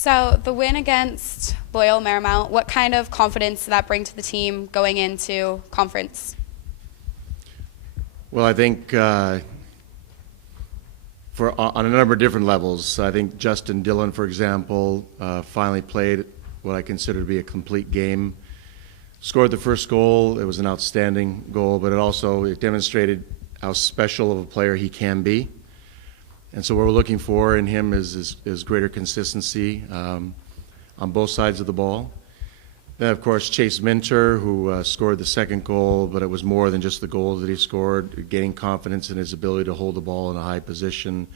So the win against Loyola Marymount, what kind of confidence did that bring to the team going into conference? Well, I think on a number of different levels. I think Justin Dillon, for example, finally played what I consider to be a complete game. Scored the first goal. It was an outstanding goal, but it demonstrated how special of a player he can be. And so what we're looking for in him is greater consistency on both sides of the ball. Then, of course, Chase Minter, who scored the second goal, but it was more than just the goal that he scored, gaining confidence in his ability to hold the ball in a high position,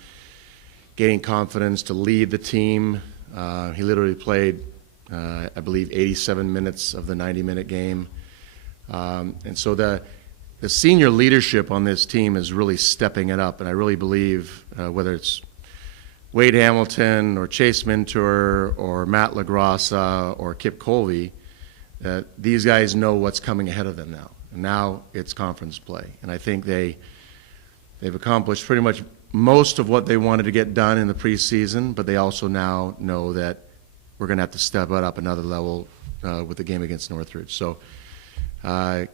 gaining confidence to lead the team. He literally played, I believe, 87 minutes of the 90-minute game. And so the senior leadership on this team is really stepping it up, and I really believe whether it's Wade Hamilton or Chase Minter or Matt LaGrassa or Kip Colby, these guys know what's coming ahead of them now. And now it's conference play. And I think they've accomplished pretty much most of what they wanted to get done in the preseason, but they also now know that we're going to have to step it up another level with the game against Northridge. So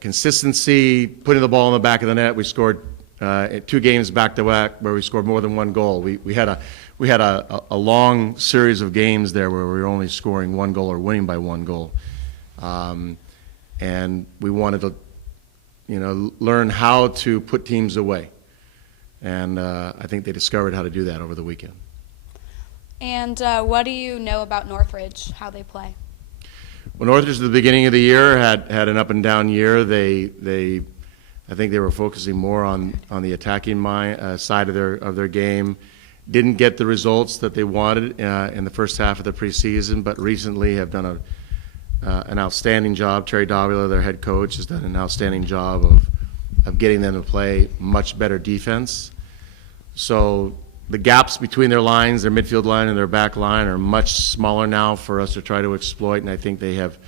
consistency, putting the ball in the back of the net. We scored 2 games back-to-back where we scored more than 1 goal. We had a long series of games there where we were only scoring 1 goal or winning by 1 goal. And we wanted to, learn how to put teams away. And I think they discovered how to do that over the weekend. And what do you know about Northridge, how they play? Well, Northridge at the beginning of the year had an up and down year. I think they were focusing more on the attacking side of their game. Didn't get the results that they wanted in the first half of the preseason, but recently have done an outstanding job. Terry Davila, their head coach, has done an outstanding job of getting them to play much better defense. So the gaps between their lines, their midfield line and their back line, are much smaller now for us to try to exploit, and I think they have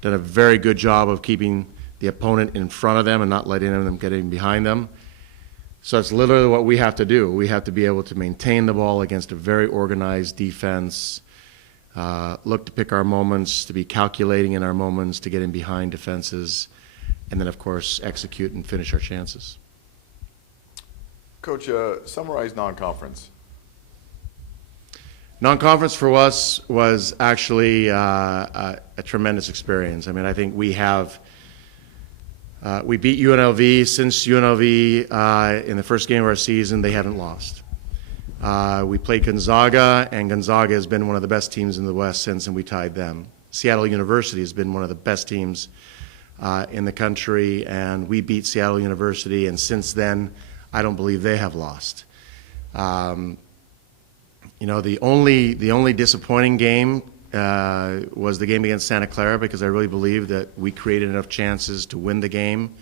done a very good job of keeping the opponent in front of them and not letting them get in behind them. So it's literally what we have to do. We have to be able to maintain the ball against a very organized defense, look to pick our moments, to be calculating in our moments, to get in behind defenses, and then, of course, execute and finish our chances. Coach, summarize non-conference. Non-conference for us was actually a tremendous experience. I mean, I think we beat UNLV. Since UNLV in the first game of our season, they haven't lost. We played Gonzaga, and Gonzaga has been one of the best teams in the West since, and we tied them. Seattle University has been one of the best teams in the country, and we beat Seattle University, and since then, I don't believe they have lost. The only disappointing game was the game against Santa Clara, because I really believe that we created enough chances to win the game.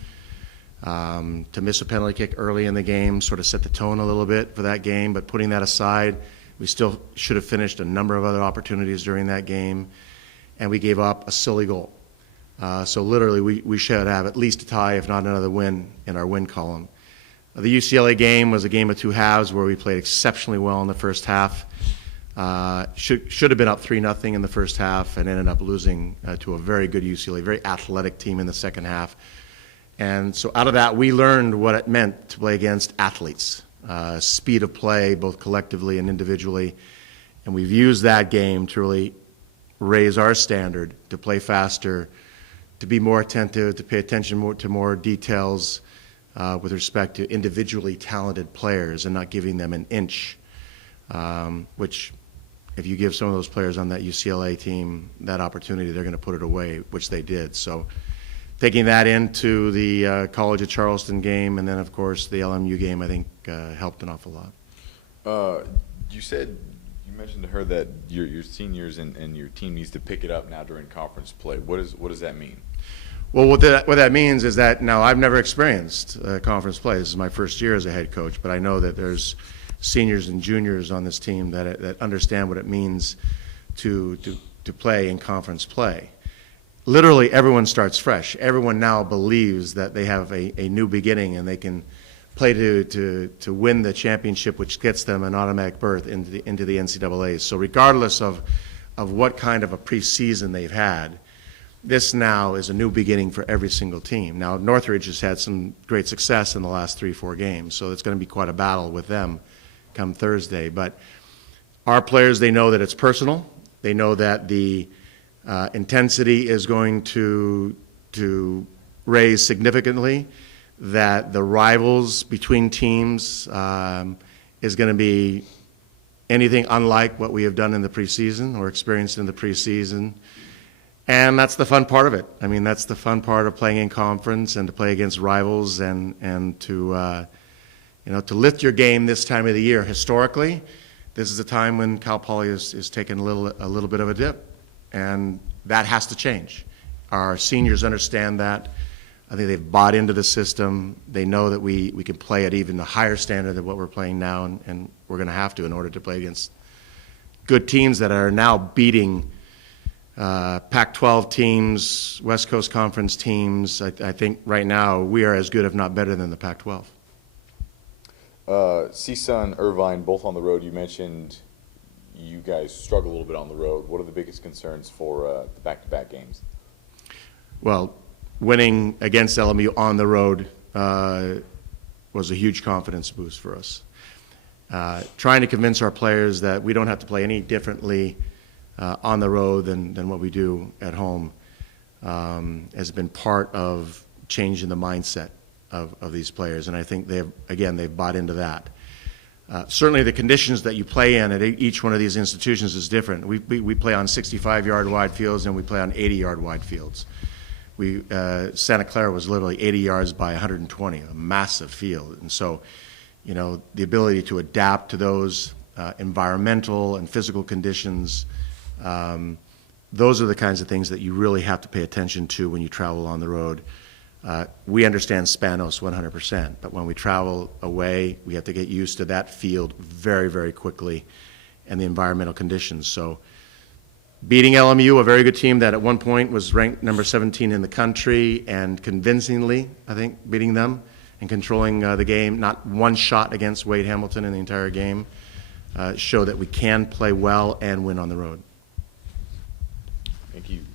To miss a penalty kick early in the game sort of set the tone a little bit for that game, but putting that aside, we still should have finished a number of other opportunities during that game, and we gave up a silly goal. So literally we should have at least a tie, if not another win, in our win column. The UCLA game was a game of 2 halves where we played exceptionally well in the first half. Should have been up 3-0 in the first half and ended up losing to a very good UCLA, very athletic team in the second half. And so out of that, we learned what it meant to play against athletes, speed of play, both collectively and individually. And we've used that game to really raise our standard, to play faster, to be more attentive, to pay attention to more details with respect to individually talented players and not giving them an inch, which if you give some of those players on that UCLA team that opportunity, they're going to put it away, which they did. So taking that into the College of Charleston game, and then, of course, the LMU game, I think helped an awful lot. You mentioned to her that your seniors and your team needs to pick it up now during conference play. What does that mean? Well, what that means is that now I've never experienced conference play. This is my first year as a head coach, but I know that there's seniors and juniors on this team that understand what it means to play in conference play. Literally, everyone starts fresh. Everyone now believes that they have a new beginning and they can play to win the championship, which gets them an automatic berth into the NCAA. So regardless of of what kind of a preseason they've had, this now is a new beginning for every single team. Now, Northridge has had some great success in the last 3-4 games, so it's going to be quite a battle with them come Thursday. But our players, they know that it's personal. They know that the intensity is going to raise significantly, that the rivals between teams is going to be anything unlike what we have done in the preseason or experienced in the preseason. And that's the fun part of it. I mean, that's the fun part of playing in conference and to play against rivals and to to lift your game this time of the year. Historically, this is a time when Cal Poly is taking a little bit of a dip, and that has to change. Our seniors understand that. I think they've bought into the system. They know that we can play at even a higher standard than what we're playing now, and we're going to have to in order to play against good teams that are now beating Pac-12 teams, West Coast Conference teams. I think right now we are as good, if not better, than the Pac-12. CSUN, Irvine, both on the road. You mentioned you guys struggle a little bit on the road. What are the biggest concerns for the back-to-back games? Well, winning against LMU on the road was a huge confidence boost for us. Trying to convince our players that we don't have to play any differently on the road than what we do at home has been part of changing the mindset of these players, and I think they've bought into that. Certainly the conditions that you play in at each one of these institutions is different. We play on 65-yard wide fields and we play on 80-yard wide fields. Santa Clara was literally 80 yards by 120, a massive field. And so, the ability to adapt to those environmental and physical conditions, those are the kinds of things that you really have to pay attention to when you travel on the road. We understand Spanos 100%, but when we travel away, we have to get used to that field very, very quickly and the environmental conditions. So beating LMU, a very good team that at one point was ranked number 17 in the country, and convincingly, I think, beating them and controlling the game, not one shot against Wade Hamilton in the entire game, show that we can play well and win on the road. Thank you.